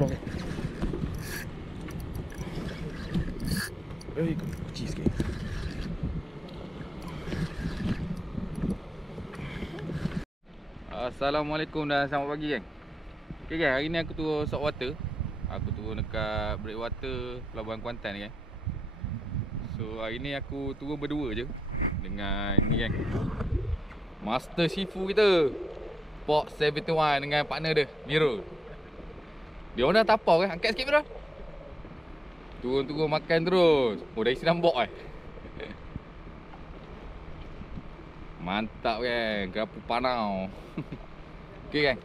Keluar kan. Kecil sikit. Assalamualaikum dan selamat pagi kan. Okay kan, hari ni aku turun saltwater. Aku turun dekat breakwater Pelabuhan Kuantan kan. So hari ni aku turun berdua je dengan ni kan, Master Shifu kita, Pok 71 dengan partner dia, Mirul. Dia orang dah tapau kan, angkat sikit Mirul. Turun-turun makan terus. Oh dah isi nambok kan. Mantap kan, kerapu panau. Okay kan.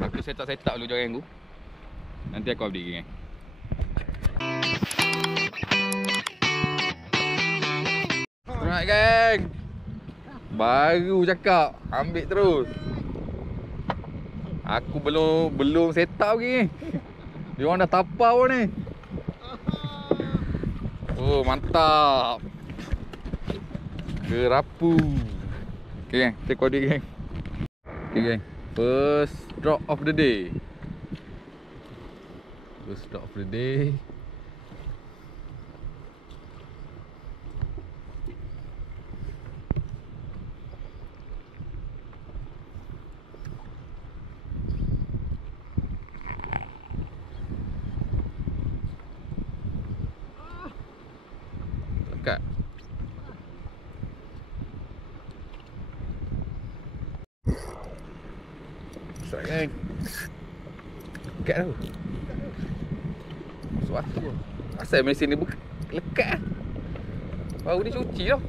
Aku set up dulu jaring aku. Nanti aku update kan. Alright geng. Baru cakap, ambil terus. Aku belum set up lagi. Dia orang dah tapau ni. Oh mantap. Kerapu. Okay geng, kita update geng. Okay geng, first drop of the day. First drop of the day. Lekat. Besar geng. Lekat tu. Masuk batu tu. Asal mesin ni lekat lah. Baru dia cuci tau.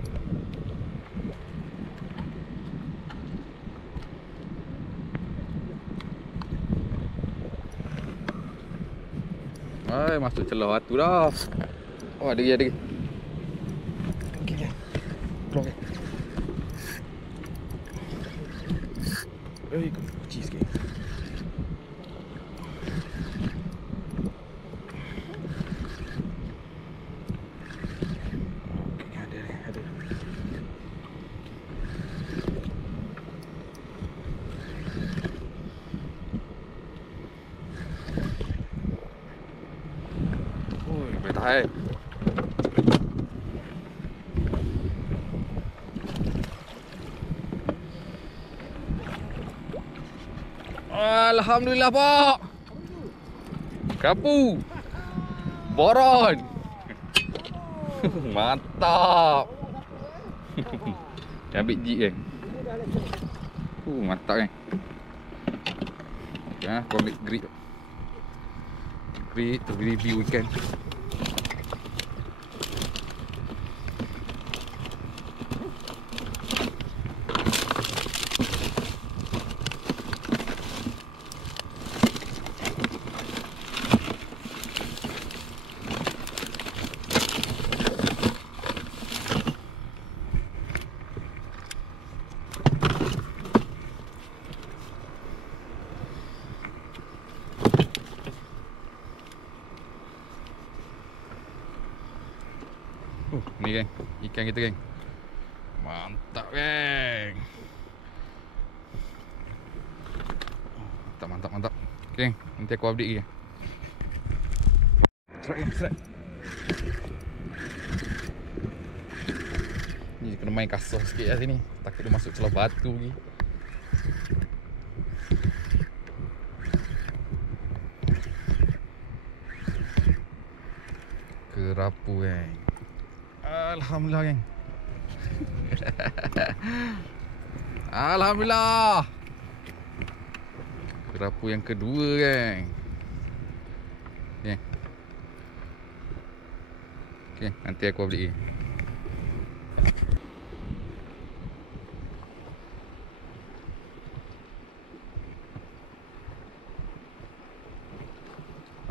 Hai, masuk celah batu dah. Oh ada lagi. Okay kan. Keluar kan. Kecil sikit. Boleh tahan. Alhamdulillah Pak. Kerapu. Boron. Mantap. Ambil jig kan. Mantap kan. Okay, aku ambil grip. Grip tu review ikan. Ni geng, ikan kita geng. Mantap geng. Mantap. Okay, nanti aku update lagi. Serat. Ni kena main kasar sikit lah sini. Takut dia masuk celah batu lagi. Kerapu geng. Alhamdulillah geng. Alhamdulillah. Kerapu yang kedua geng. Okay, nanti aku update lagi.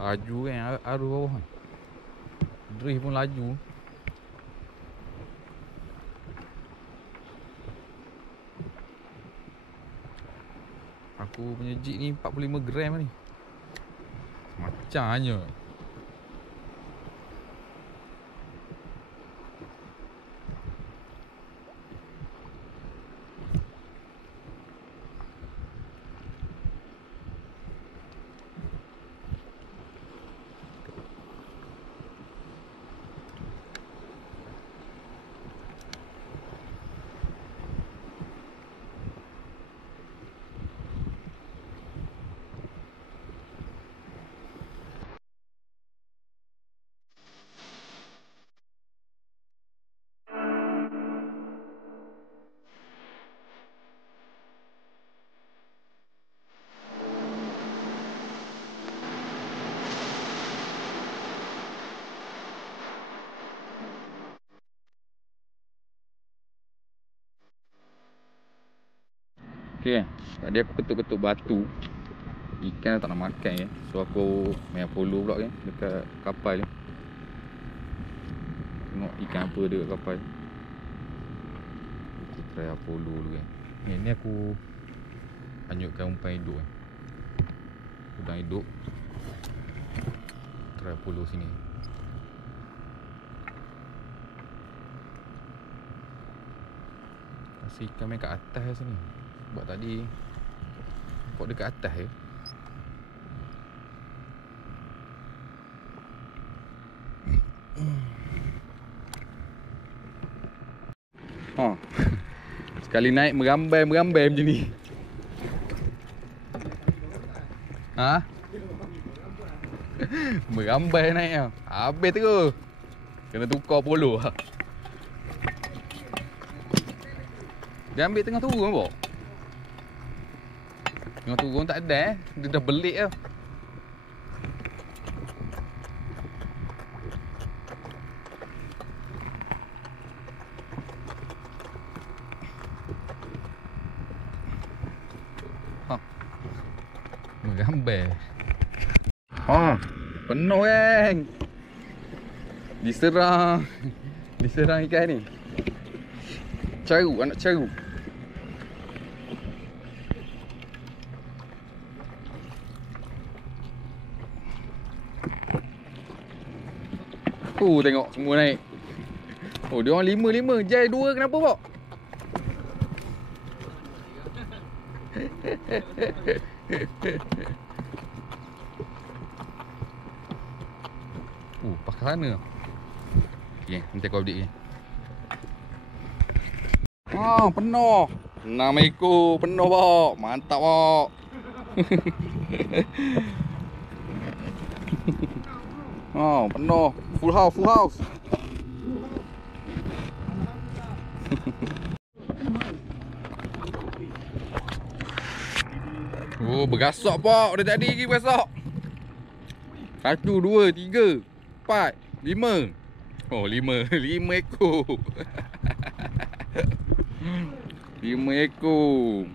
Laju kan, arus bawah kan. Drift pun laju. Aku punya jig ni 45 gram ni. Macamnya. Okay, tadi aku ketuk-ketuk batu. Ikan tak nak makan ya. So aku main polo pula kan dekat kapal ni. Tengok ikan apa dia kat kapal. Kita try polo dulu kan. Ni aku hanyutkan umpan hidup kan. Udang hidup. Try polo sini. Rasa ikan main kat atas sini. Sebab tadi kok dekat atas ya. Ha. Sekali naik merambai macam ni. Ha? Merambai naik ah. Habis terus. Kena tukar polo ah. Dia ambil tengah turun apa? Tengah turun tak ada Dia dah belik dah. Ha. Merambai. Ha, penuh kan. Diserang ikan ni. Caru, anak caru. Tengok semua naik. Oh, dia orang 5 Jai 2 kenapa pok? Pakai sana. Okay, nanti aku update ni. Penuh. 6 ekor penuh pok. Mantap pok. Penuh. Full house. Bergasok pok. Dah jadi lagi bergasok. 1, 2, 3, 4, 5. 5 ekor. 5 ekor.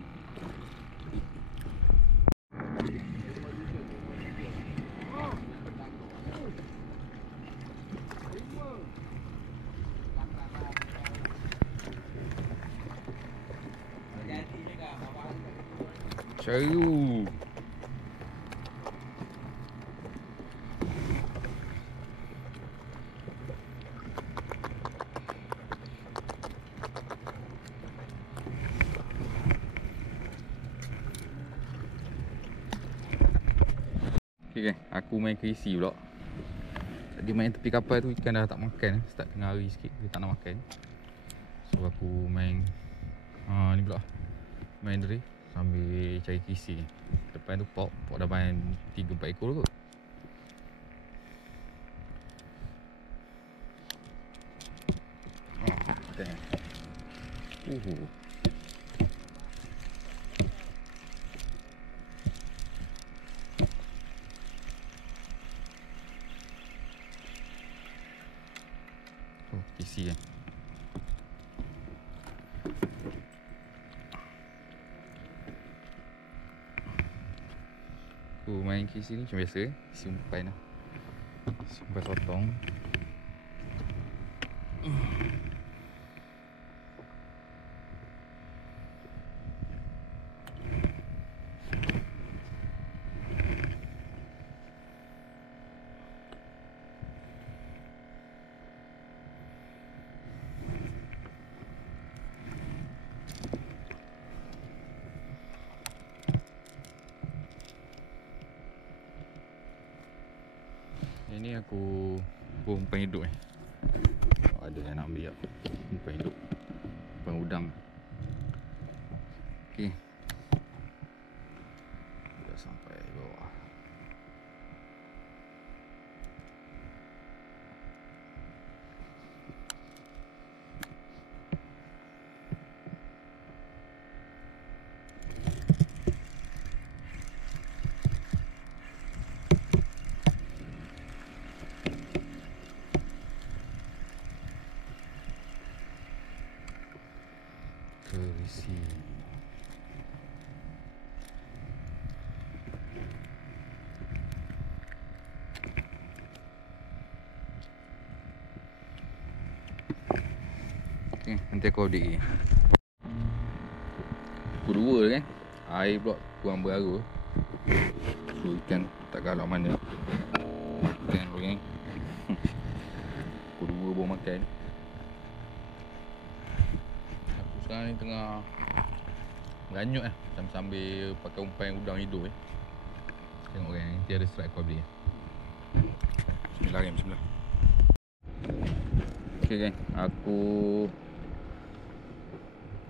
Caru. Okay, aku main keisi pula. Tadi main tepi kapal tu ikan dah tak makan. Start tengah hari sikit dia tak nak makan. So aku main ni pula. Main dari sambil cari keisi. Depan tu pok dah main 3-4 ekor kot. Isi kan. Aku main kisi ni macam biasa isi umpan lah. Isi umpan sotong. Ini aku umpan hidup ada yang nak ambil umpan hidup, umpan udang. Okey, dah sampai bawah. Keisi. Okay, nanti aku update lagi. Pukul 2 kan. Air pula kurang berara. So ikan tak galak mana. Ikan pula kan. Pukul 2 baru makan. Aku sekarang ni tengah meranyut macam sambil pakai umpan udang hidup Tengok kan, nanti ada strike aku update. Bismillahirrahmanirrahim. Bismillah. Okay kan, aku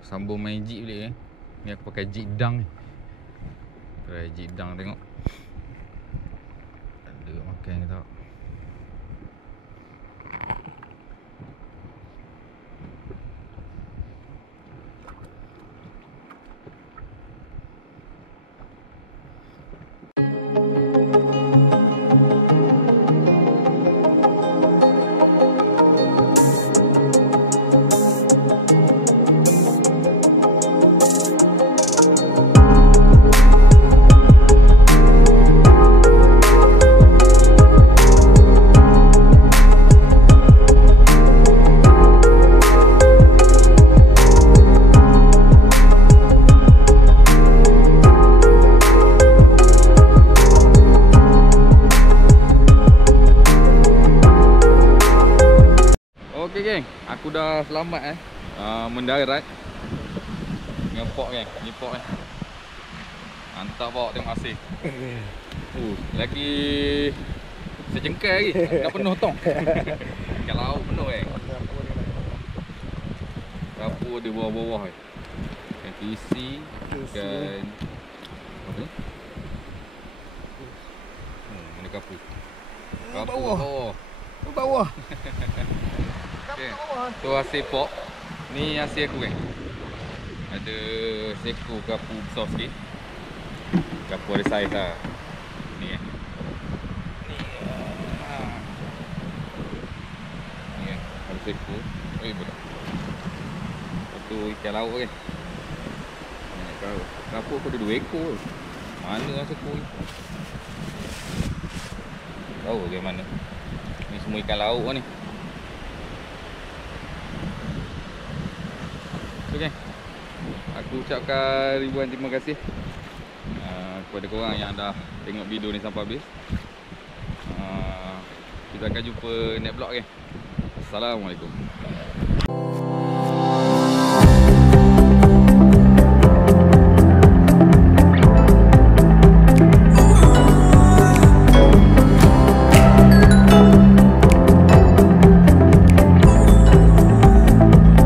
sambung main jig balik Ni aku pakai jig dang ni. Try jig dang tengok ada makan ke tak. Okey geng, aku dah selamat mendarat dengan pok kan. Ni pok Hantar bawa tengok hasil. Lagi sejengkal lagi. Dah penuh tong. Ikan laut penuh Kapur ada bawah-bawah Ikan kisi, ikan apa ni? Mana kapur? Kapur bawah. Bawah. Okay. Tu hasil pok. Ni hasil aku kan. Ada seekor kapur besar sikit. Kapur ada saiz lah. Ni Ni Ni ada seekor. Betul. Lepas tu ikan laut kan. Kapur aku ada 2 ekor. Mana lah seekor ni? Tahu ke mana? Ni semua ikan laut ni. Okay. Aku ucapkan ribuan terima kasih kepada korang yang dah tengok video ni sampai habis. Kita akan jumpa next vlog. Assalamualaikum.